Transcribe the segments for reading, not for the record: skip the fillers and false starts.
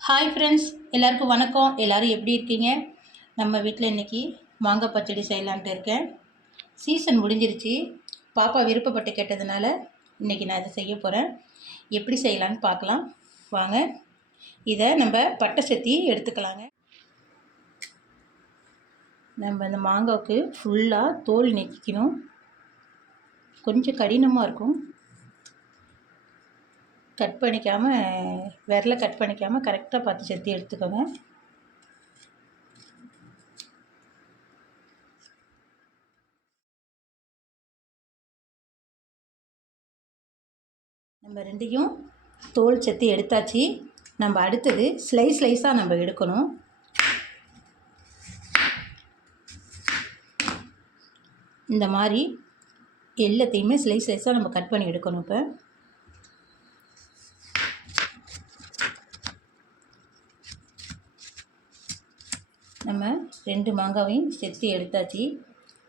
Hi friends, எல்லாருக்கும் வணக்கம். எல்லோரும் எப்படி இருக்கீங்க? நம்ம வீட்டில் இன்றைக்கி மாங்காய் பச்சடி செய்யலான்ட்டு இருக்கேன். சீசன் முடிஞ்சிருச்சு. பாப்பா விருப்பப்பட்டு கேட்டதுனால இன்றைக்கி நான் இதை செய்ய போகிறேன். எப்படி செய்யலான்னு பார்க்கலாம் வாங்க. இதை நம்ம பட்டை செத்தி எடுத்துக்கலாங்க. நம்ம இந்த மாங்காய்க்கு ஃபுல்லாக தோல் நீக்கிக்கணும். கொஞ்சம் கடினமாக இருக்கும். கட் பண்ணிக்காமல், விரலை கட் பண்ணிக்காமல் கரெக்டாக பார்த்து செத்தி எடுத்துக்கோங்க. நம்ம ரெண்டையும் தோல் செத்தி எடுத்தாச்சு. நம்ம அடுத்தது ஸ்லைஸாக நம்ம எடுக்கணும். இந்த மாதிரி எல்லாத்தையுமே ஸ்லைஸாக நம்ம கட் பண்ணி எடுக்கணும். இப்போ நம்ம 2 மாங்காவையும் செத்தி எடுத்தாச்சு.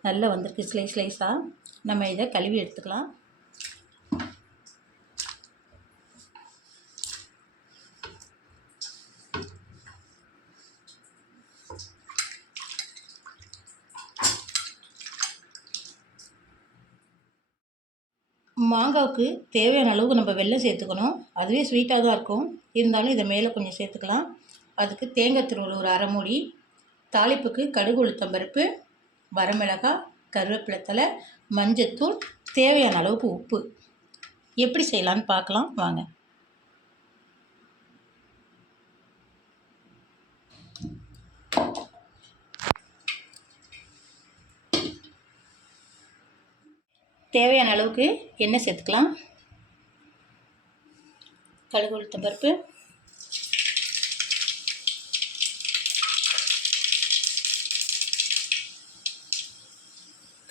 நல்லா வந்திருக்கு ஸ்லைஸாக. நம்ம இதை கழுவி எடுத்துக்கலாம். மாங்காவுக்கு தேவையான அளவுக்கு நம்ம வெல்லம் சேர்த்துக்கணும். அதுவே ஸ்வீட்டாக தான் இருக்கும். இருந்தாலும் இதை மேலே கொஞ்சம் சேர்த்துக்கலாம். அதுக்கு தேங்காய் துருவல் ஒரு அரை மூடி, தாளிப்புக்கு கடுகு உளுத்தம்பருப்பு, வரமிளகாய், கருவேப்பிலை தழை, மஞ்சத்தூள், தேவையான அளவுக்கு உப்பு. எப்படி செய்யலான்னு பார்க்கலாம் வாங்க. தேவையான அளவுக்கு எண்ணெய் சேர்த்துக்கலாம். கடுகு உளுத்தம்பருப்பு,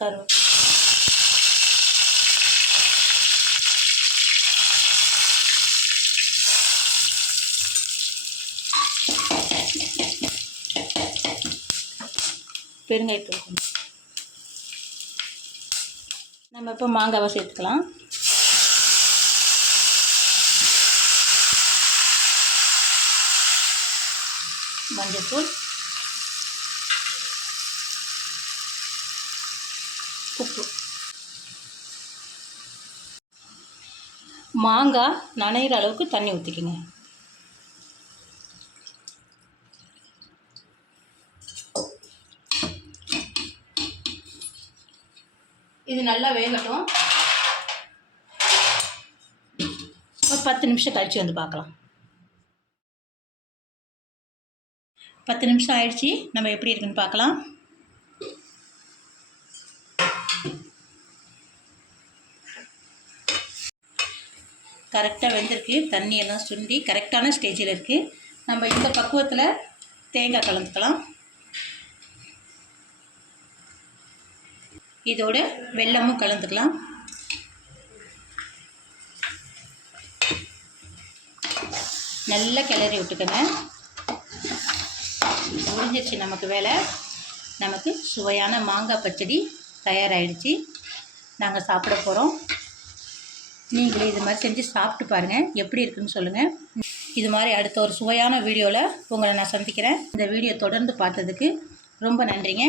கருவேப்பிலை, பெருங்காயத்தூள். நம்ம இப்போ மாங்காவை சேர்த்துக்கலாம். மஞ்சள்தூள், உப்பு. மாங்காய் நனைகிற அளவுக்கு தண்ணி ஊற்றிக்கிங்க. இது நல்லா வேகட்டும். ஒரு 10 நிமிஷம் கழித்து வந்து பார்க்கலாம். 10 நிமிஷம் ஆயிடுச்சு. நம்ம எப்படி இருக்குன்னு பார்க்கலாம். கரெக்டாக வெந்திருக்கு. தண்ணியெல்லாம் சுண்டி கரெக்டான ஸ்டேஜில் இருக்குது. நம்ம இந்த பக்குவத்தில் தேங்காய் கலந்துக்கலாம். இதோட வெல்லமும் கலந்துக்கலாம். நல்லா கிளறி விட்டுக்கோங்க. முடிஞ்சிருச்சு நமக்கு வேலை. நமக்கு சுவையான மாங்காய் பச்சடி தயாராகிடுச்சு. நாங்கள் சாப்பிட போகிறோம். நீங்களே இது மாதிரி செஞ்சு சாப்பிட்டு பாருங்கள், எப்படி இருக்குன்னு சொல்லுங்கள். இது மாதிரி அடுத்த ஒரு சுவையான வீடியோவில் உங்களை நான் சந்திக்கிறேன். இந்த வீடியோ தொடர்ந்து பார்த்ததுக்கு ரொம்ப நன்றிங்க.